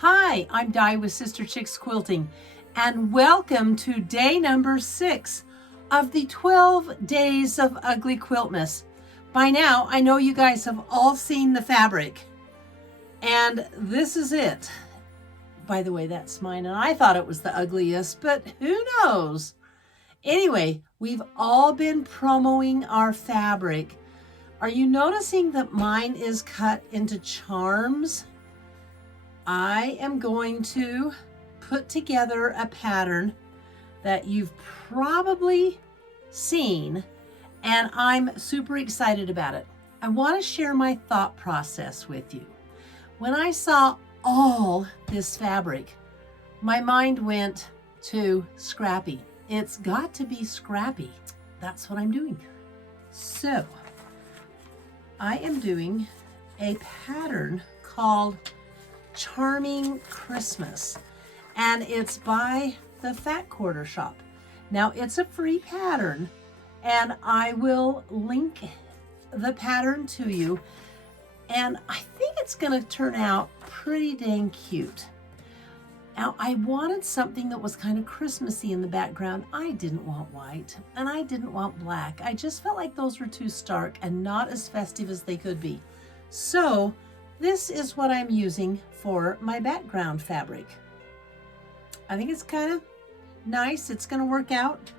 Hi, I'm Di with Sister Chicks Quilting, and welcome to day number 6 of the 12 days of ugly Quiltmas. By now, I know you guys have all seen the fabric, and this is it. By the way, that's mine, and I thought it was the ugliest, but who knows? Anyway, we've all been promoting our fabric. Are you noticing that mine is cut into charms? I am going to put together a pattern that you've probably seen, and I'm super excited about it. I want to share my thought process with you. When I saw all this fabric, my mind went to scrappy. It's got to be scrappy. That's what I'm doing. So I am doing a pattern called Charming Christmas, and it's by the Fat Quarter Shop. Now it's a free pattern, and I will link the pattern to you, and I think it's going to turn out pretty dang cute. Now I wanted something that was kind of Christmassy in the background. I didn't want white and I didn't want black. I just felt like those were too stark and not as festive as they could be. So this is what I'm using for my background fabric. I think it's kind of nice. It's going to work out.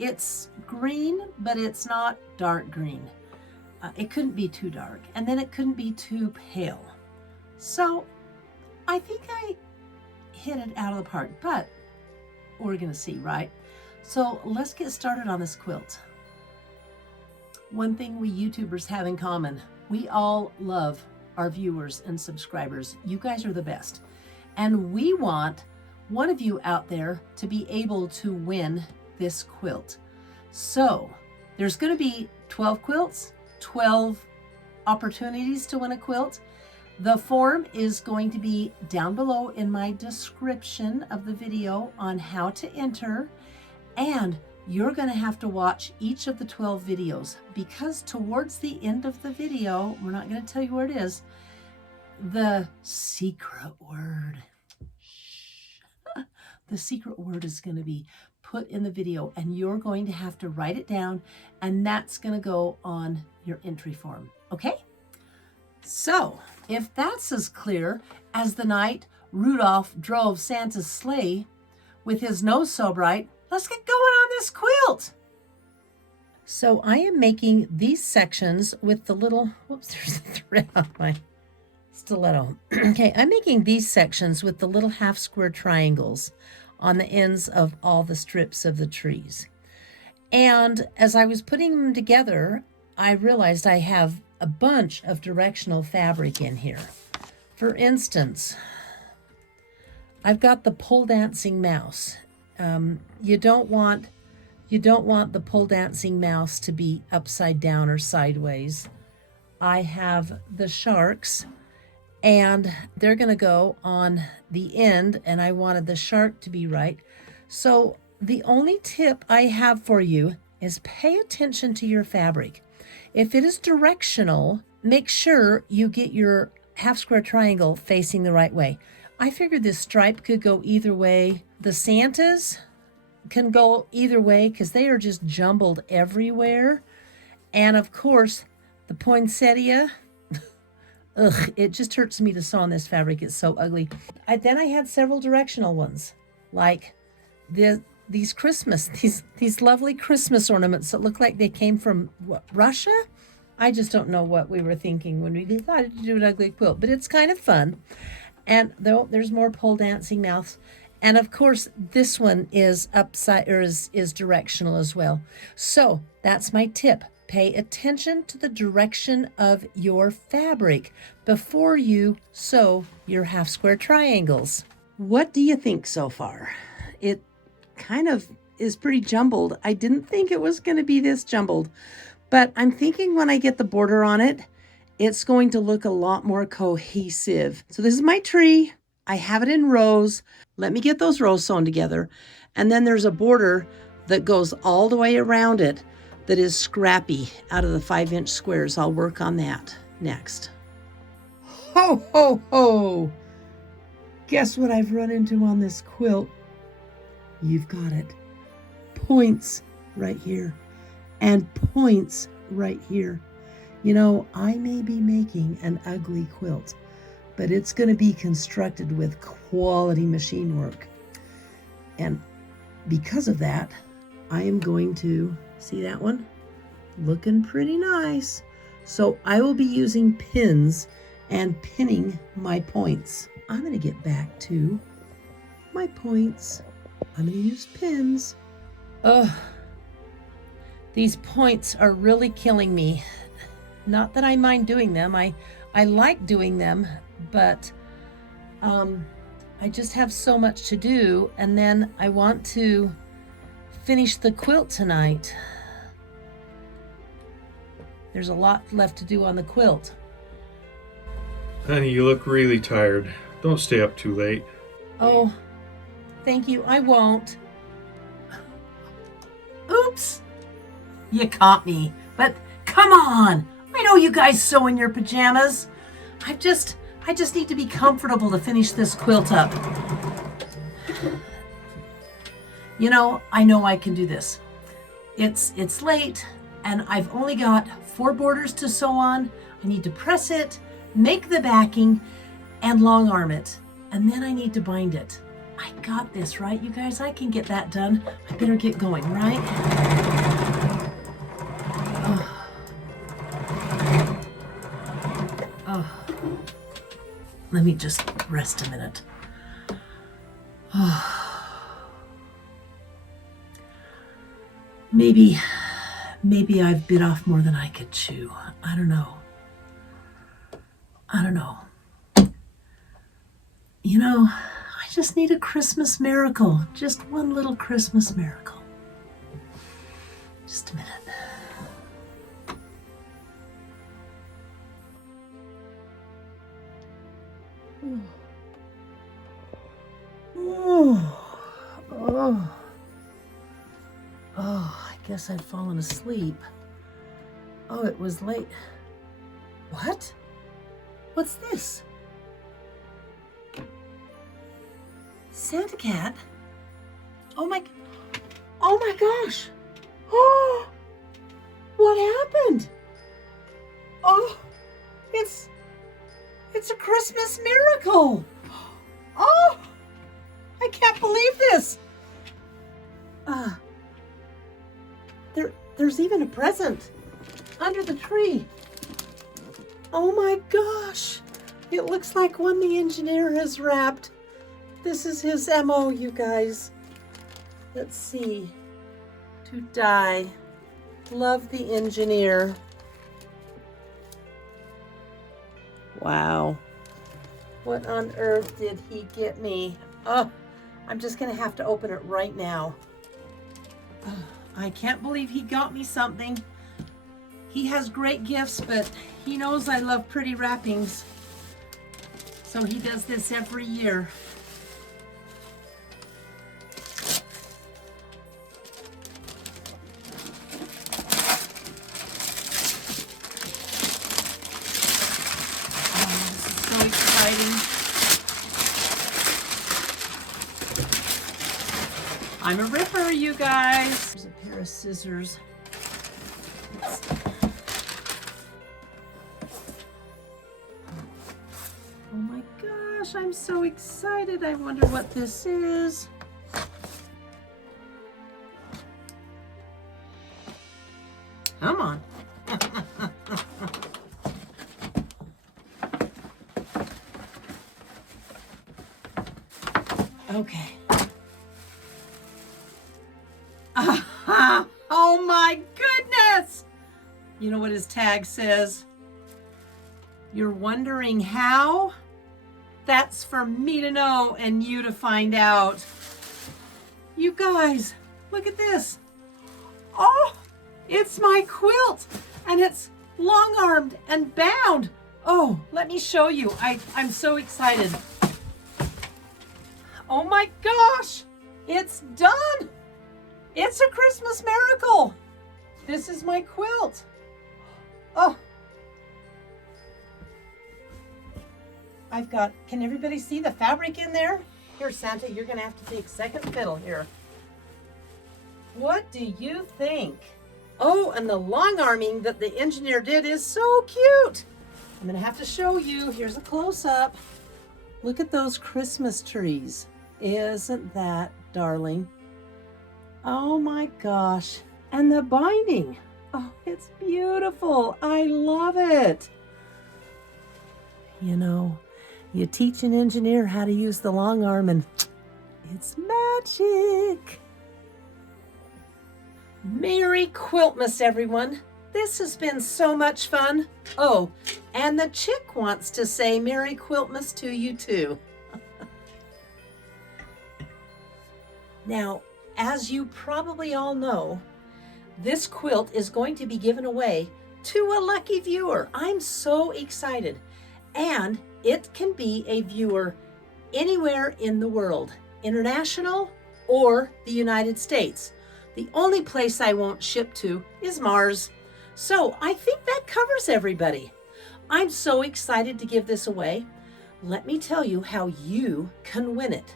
It's green, but it's not dark green. It couldn't be too dark, and then it couldn't be too pale. So I think I hit it out of the park, but we're going to see, right? So let's get started on this quilt. One thing we YouTubers have in common, we all love our viewers and subscribers. You guys are the best. And we want one of you out there to be able to win this quilt. So there's going to be 12 quilts, 12 opportunities to win a quilt. The form is going to be down below in my description of the video on how to enter. And you're going to have to watch each of the 12 videos, because towards the end of the video, we're not going to tell you where it is, the secret word. The secret word is going to be put in the video, and you're going to have to write it down, and that's going to go on your entry form. Okay? So, if that's as clear as the night Rudolph drove Santa's sleigh with his nose so bright, let's get going on this quilt. So I am making these sections with the little, whoops, there's a thread on my stiletto. Okay, I'm making these sections with the little half square triangles on the ends of all the strips of the trees. And as I was putting them together, I realized I have a bunch of directional fabric in here. For instance, I've got the pole dancing mouse. You don't want the pole dancing mouse to be upside down or sideways. I have the sharks, and they're going to go on the end, and I wanted the shark to be right. So the only tip I have for you is pay attention to your fabric. If it is directional, make sure you get your half square triangle facing the right way. I figured this stripe could go either way. The Santas can go either way because they are just jumbled everywhere. And of course, the poinsettia, ugh, it just hurts me to sew on this fabric. It's so ugly. Then I had several directional ones, like these lovely Christmas ornaments that look like they came from Russia. I just don't know what we were thinking when we decided to do an ugly quilt, but it's kind of fun. And there's more pole dancing mouths. And of course, this one is is directional as well. So that's my tip. Pay attention to the direction of your fabric before you sew your half square triangles. What do you think so far? It kind of is pretty jumbled. I didn't think it was going to be this jumbled, but I'm thinking when I get the border on it, it's going to look a lot more cohesive. So this is my tree. I have it in rows. Let me get those rows sewn together. And then there's a border that goes all the way around it that is scrappy out of the 5-inch squares. I'll work on that next. Ho, ho, ho! Guess what I've run into on this quilt? You've got it. Points right here and points right here. You know, I may be making an ugly quilt, but it's going to be constructed with quality machine work. And because of that, I am going to, see that one? Looking pretty nice. So I will be using pins and pinning my points. I'm going to get back to my points. I'm going to use pins. Ugh. These points are really killing me. Not that I mind doing them. I like doing them, but I just have so much to do, and then I want to finish the quilt tonight. There's a lot left to do on the quilt. Honey, you look really tired. Don't stay up too late. Oh, thank you. I won't. Oops. You caught me. But come on. I know you guys sew in your pajamas. I just need to be comfortable to finish this quilt up. You know I can do this. It's late and I've only got 4 borders to sew on. I need to press it, make the backing, and long arm it. And then I need to bind it. I got this, right, you guys? I can get that done. I better get going, right? Oh. Let me just rest a minute. Maybe I've bit off more than I could chew. I don't know. You know, I just need a Christmas miracle. Just one little Christmas miracle. Just a minute. I guess I'd fallen asleep. Oh, it was late. What? What's this? Santa Cat? Oh my gosh. Oh, what happened? Oh, it's a Christmas miracle. Oh, I can't believe this. There's even a present under the tree. Oh my gosh. It looks like one the engineer has wrapped. This is his MO, you guys. Let's see. To die. Love the engineer. Wow. What on earth did he get me? Oh, I'm just gonna have to open it right now. I can't believe he got me something. He has great gifts, but he knows I love pretty wrappings. So he does this every year. Oh, this is so exciting. I'm a ripper, you guys. There's a pair of scissors. Oh my gosh, I'm so excited. I wonder what this is. Come on. Okay. Oh my goodness! You know what his tag says? You're wondering how? That's for me to know and you to find out. You guys, look at this. Oh, it's my quilt and it's long-armed and bound. Oh, let me show you. I'm so excited. Oh my gosh, it's done. It's a Christmas miracle. This is my quilt. Oh. I've got, can everybody see the fabric in there? Here, Santa, you're gonna have to take second fiddle here. What do you think? Oh, and the long arming that the engineer did is so cute. I'm gonna have to show you. Here's a close-up. Look at those Christmas trees. Isn't that darling? Oh my gosh. And the binding. Oh, it's beautiful. I love it. You know, you teach an engineer how to use the long arm and it's magic. Merry Quiltmas, everyone. This has been so much fun. Oh, and the chick wants to say Merry Quiltmas to you too. Now, as you probably all know, this quilt is going to be given away to a lucky viewer. I'm so excited. And it can be a viewer anywhere in the world, international or the United States. The only place I won't ship to is Mars. So I think that covers everybody. I'm so excited to give this away. Let me tell you how you can win it.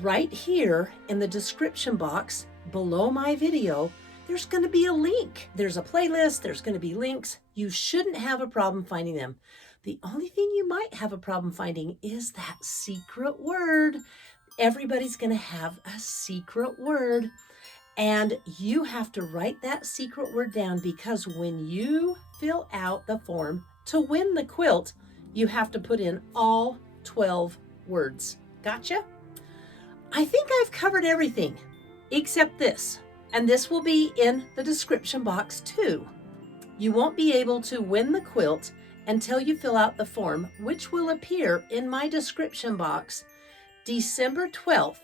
Right here in the description box below my video, there's going to be a link. There's a playlist, there's going to be links. You shouldn't have a problem finding them. The only thing you might have a problem finding is that secret word. Everybody's going to have a secret word, and you have to write that secret word down, because when you fill out the form to win the quilt, you have to put in all 12 words. Gotcha? I think I've covered everything except this, and this will be in the description box too. You won't be able to win the quilt until you fill out the form, which will appear in my description box December 12th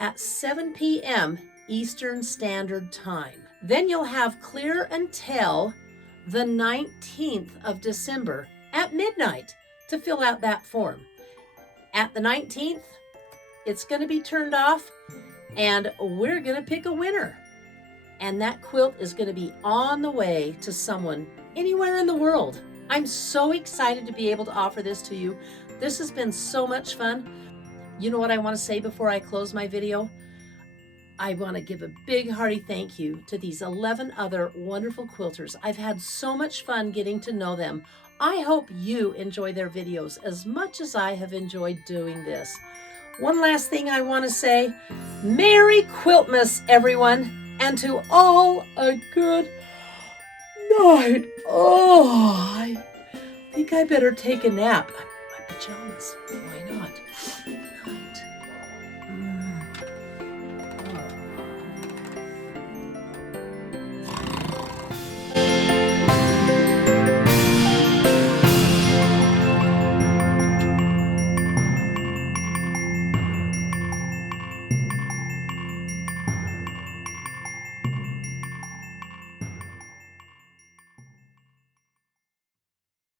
at 7 p.m. Eastern Standard Time. Then you'll have clear until the 19th of December at midnight to fill out that form. At the 19th, it's going to be turned off, and we're going to pick a winner. And that quilt is going to be on the way to someone anywhere in the world. I'm so excited to be able to offer this to you. This has been so much fun. You know what I want to say before I close my video? I want to give a big hearty thank you to these 11 other wonderful quilters. I've had so much fun getting to know them. I hope you enjoy their videos as much as I have enjoyed doing this. One last thing I want to say, Merry Quiltmas, everyone, and to all a good night. Oh, I think I better take a nap. My pajamas, why not?